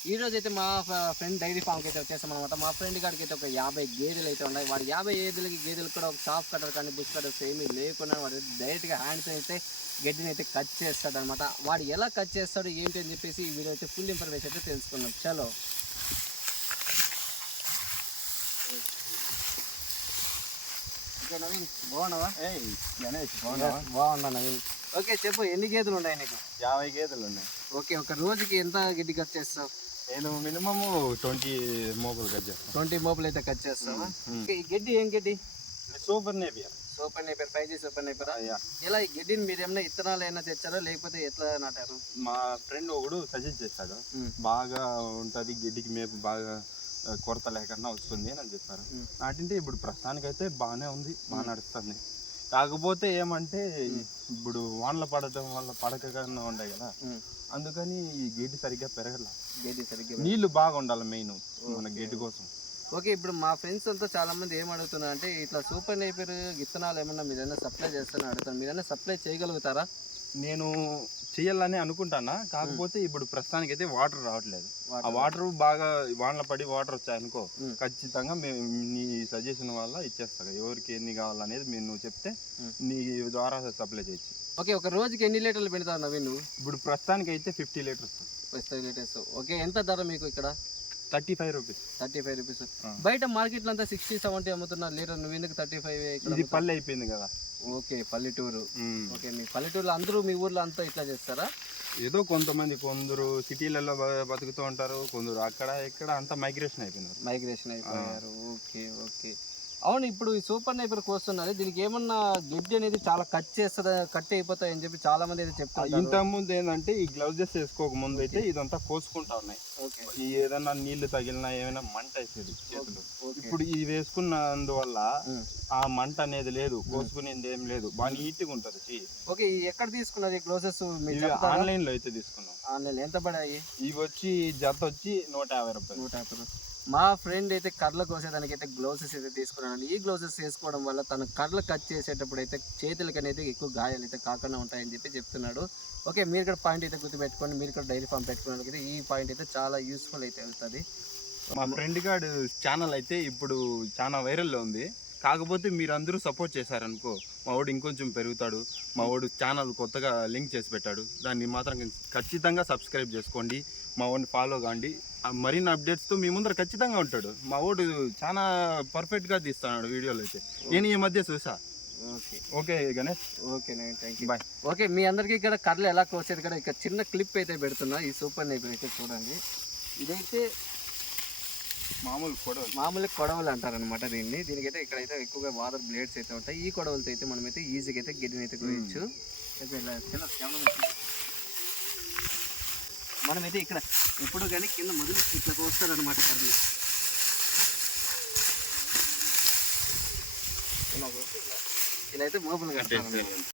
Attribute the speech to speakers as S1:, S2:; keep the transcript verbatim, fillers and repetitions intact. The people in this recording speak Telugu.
S1: ఈరోజు అయితే మా ఫ్రెండ్ డైరీ ఫామ్కి అయితే వచ్చేసాం అనమాట. మా ఫ్రెండ్ గారికి అయితే ఒక యాభై గేదెలు అయితే ఉన్నాయి. వాడు యాభై గేదెలకి గేదెలు కూడా ఒక చాఫ్ కటర్ కానీ బుష్ కటర్స్ ఏమీ లేకుండా వాడు డైరెక్ట్గా హ్యాండ్స్ అయితే గడ్డిని అయితే కట్ చేస్తాడు అనమాట. వాడు ఎలా కట్ చేస్తాడు ఏంటి అని చెప్పేసి ఈ వీడియో అయితే ఫుల్ ఇన్ఫర్మేషన్ అయితే తెలుసుకున్నాం. చలో ఓకే నవీన్, బాగున్నావా?
S2: గణేష్ బాగున్నావా?
S1: బాగున్నా నవీన్. ఓకే చెప్పు, ఎన్ని గేదెలు ఉన్నాయి నీకు?
S2: యాభై గేదెలు ఉన్నాయి.
S1: ఓకే, ఒక రోజుకి ఎంత గడ్డి కట్ చేస్తావు?
S2: నేను మినిమమ్ ట్వంటీ మోపులు కట్ చేస్తాను.
S1: ట్వంటీ మోపులు అయితే కట్ చేస్తావా? ఈ గడ్డి ఏం గడ్డి?
S2: Super Napier.
S1: Super Napier, five G super Napier. ఇలా ఈ గడ్డిని మీరు ఏమైనా ఇత్తనాలు ఏమైనా తెచ్చారో లేకపోతే ఎట్లా నాటారు?
S2: మా ఫ్రెండ్ ఒకడు సజెస్ట్ చేస్తాడు, బాగా ఉంటది గడ్డికి మేపు బాగా కొరత లేకుండా వస్తుంది అని చెప్పారు. నాటింటే ఇప్పుడు ప్రస్తుతానికైతే బాగానే ఉంది, బాగా నడుస్తుంది. కాకపోతే ఏమంటే ఇప్పుడు వానలు పడటం వల్ల పడకగా ఉండే కదా, అందుకని ఈ గడ్డి సరిగ్గా పెరగల.
S1: గడ్డి సరిగ్గా
S2: నీళ్లు బాగా ఉండాలి మెయిన్ మన గడ్డి కోసం.
S1: ఓకే, ఇప్పుడు మా ఫ్రెండ్స్ అంతా చాలా మంది ఏం అడుగుతున్నారు అంటే ఇట్లా సూపర్ నేపియర్ విత్తనాలు ఏమన్నా మీరైనా సప్లై చేస్తారని అడుగుతాను. మీరైనా సప్లై చేయగలుగుతారా?
S2: నేను చేయాలని అనుకుంటానా, కాకపోతే ఇప్పుడు ప్రస్తుతానికి అయితే వాటర్ రావట్లేదు. ఆ వాటర్ బాగా వానలు పడి వాటర్ వచ్చాయనుకో ఖచ్చితంగా మేము నీ సజెషన్ వల్ల ఇచ్చేస్తా. ఎవరికి ఎన్ని కావాలనేది మీరు నువ్వు చెప్తే నీ ద్వారా సప్లై చేయొచ్చు.
S1: ఓకే, ఒక రోజుకి ఎన్ని లీటర్లు పెడతావు నవీన్ నువ్వు?
S2: ఇప్పుడు ప్రస్తుతానికి అయితే fifty litres.
S1: Fifty litres. Okay, ఎంత ధర మీకు ఇక్కడ?
S2: Thirty five rupees.
S1: Thirty five rupees. బయట మార్కెట్లో అంతా సిక్స్టీ సెవెంటీ అమ్ముతున్నారు లీటర్, నువ్వు ఎందుకు థర్టీ ఫైవ్?
S2: ఇది పల్లె అయిపోయింది కదా.
S1: ఓకే, పల్లెటూరు. ఓకే, మీ పల్లెటూరులో అందరూ మీ ఊర్లో అంతా ఇట్లా చేస్తారా?
S2: ఏదో కొంతమంది, కొందరు సిటీలలో బతుకుతూ ఉంటారు, కొందరు అక్కడ ఇక్కడ అంతా మైగ్రేషన్ అయిపోయినారు.
S1: మైగ్రేషన్ అయిపోయారు. ఓకే ఓకే, అవును. ఇప్పుడు ఈ సూపర్ నేపియర్ కోస్తున్నారు, దీనికి ఏమన్నా గడ్డి అనేది చాలా కట్ చేస్తుంది, కట్ అయిపోతాయి అని చెప్పి చాలా మంది అయితే చెప్తారు.
S2: ఇంత ముందు ఏంటంటే ఈ గ్లౌజెస్ వేసుకోక ముందు అయితే ఇదంతా కోసుకుంటా ఉన్నాయి. ఏదన్నా నీళ్లు తగిలినా ఏమైనా మంట వేసేది చేతులు. ఇప్పుడు ఇది వేసుకున్నందువల్ల ఆ మంట అనేది లేదు, కోసుకునేది ఏం లేదు, బాగా నీట్ గా ఉంటది.
S1: ఓకే, ఎక్కడ తీసుకున్నారు ఈ గ్లౌజెస్?
S2: ఆన్లైన్ లో అయితే తీసుకున్నాం.
S1: ఆన్లైన్ ఎంత పడాయి?
S2: ఇవి వచ్చి జత వచ్చి నూట యాభై రూపాయలు.
S1: నూట యాభై రూపాయలు. మా ఫ్రెండ్ అయితే కర్రలు కోసేదానికి అయితే గ్లౌజెస్ అయితే తీసుకున్నాను. ఈ గ్లౌజెస్ వేసుకోవడం వల్ల తన కర్రలు కట్ చేసేటప్పుడు అయితే చేతులకి అనేది ఎక్కువ గాయాలు అయితే కాకుండా ఉంటాయని చెప్పి చెప్తున్నాడు. ఓకే, మీరు ఇక్కడ పాయింట్ అయితే గుర్తుపెట్టుకోండి, మీరు ఇక్కడ డైరీ ఫామ్ పెట్టుకున్నట్లయితే ఈ పాయింట్ అయితే చాలా యూస్ఫుల్ అయితే అవుతుంది.
S2: మా ఫ్రెండ్ గారు ఛానల్ అయితే ఇప్పుడు చాలా వైరల్లో ఉంది. కాకపోతే మీరు అందరూ సపోర్ట్ చేశారనుకో మా వాడు ఇంకొంచెం పెరుగుతాడు. మా వాడు ఛానల్ కొత్తగా లింక్ చేసి పెట్టాడు, దాన్ని మాత్రం ఖచ్చితంగా సబ్స్క్రైబ్ చేసుకోండి, మా వాడిని ఫాలో కాండి. మరిన్ని అప్డేట్స్తో మీ ముందర ఖచ్చితంగా ఉంటాడు. మా వాడు చాలా పర్ఫెక్ట్గా తీస్తున్నాడు వీడియోలు అయితే, నేను ఈ మధ్య చూసా.
S1: Okay
S2: okay Ganesh.
S1: Okay thank you, bye. Okay, మీ అందరికీ ఇక్కడ కర్రలు ఎలా కోసేది ఇక్కడ ఇక్కడ చిన్న క్లిప్ అయితే పెడుతున్నా. ఈ సూపర్ నేపియర్ అయితే చూడండి, ఇదైతే
S2: మామూలు కొడవలు,
S1: మామూలు కొడవలు అంటారనమాట దీన్ని. దీనికైతే ఇక్కడైతే ఎక్కువగా వాటర్ బ్లేడ్స్ అయితే ఉంటాయి. ఈ కొడవలతో అయితే మనమైతే ఈజీగా అయితే గిడ్డని అయితే కోయచ్చు. మనమైతే ఇక్కడ ఎప్పుడు కానీ కింద మొదలు ఇట్లా కోస్తారనమాట కర్రలు. ఇలా ఇలా అయితే మోపులు కట్టాలి.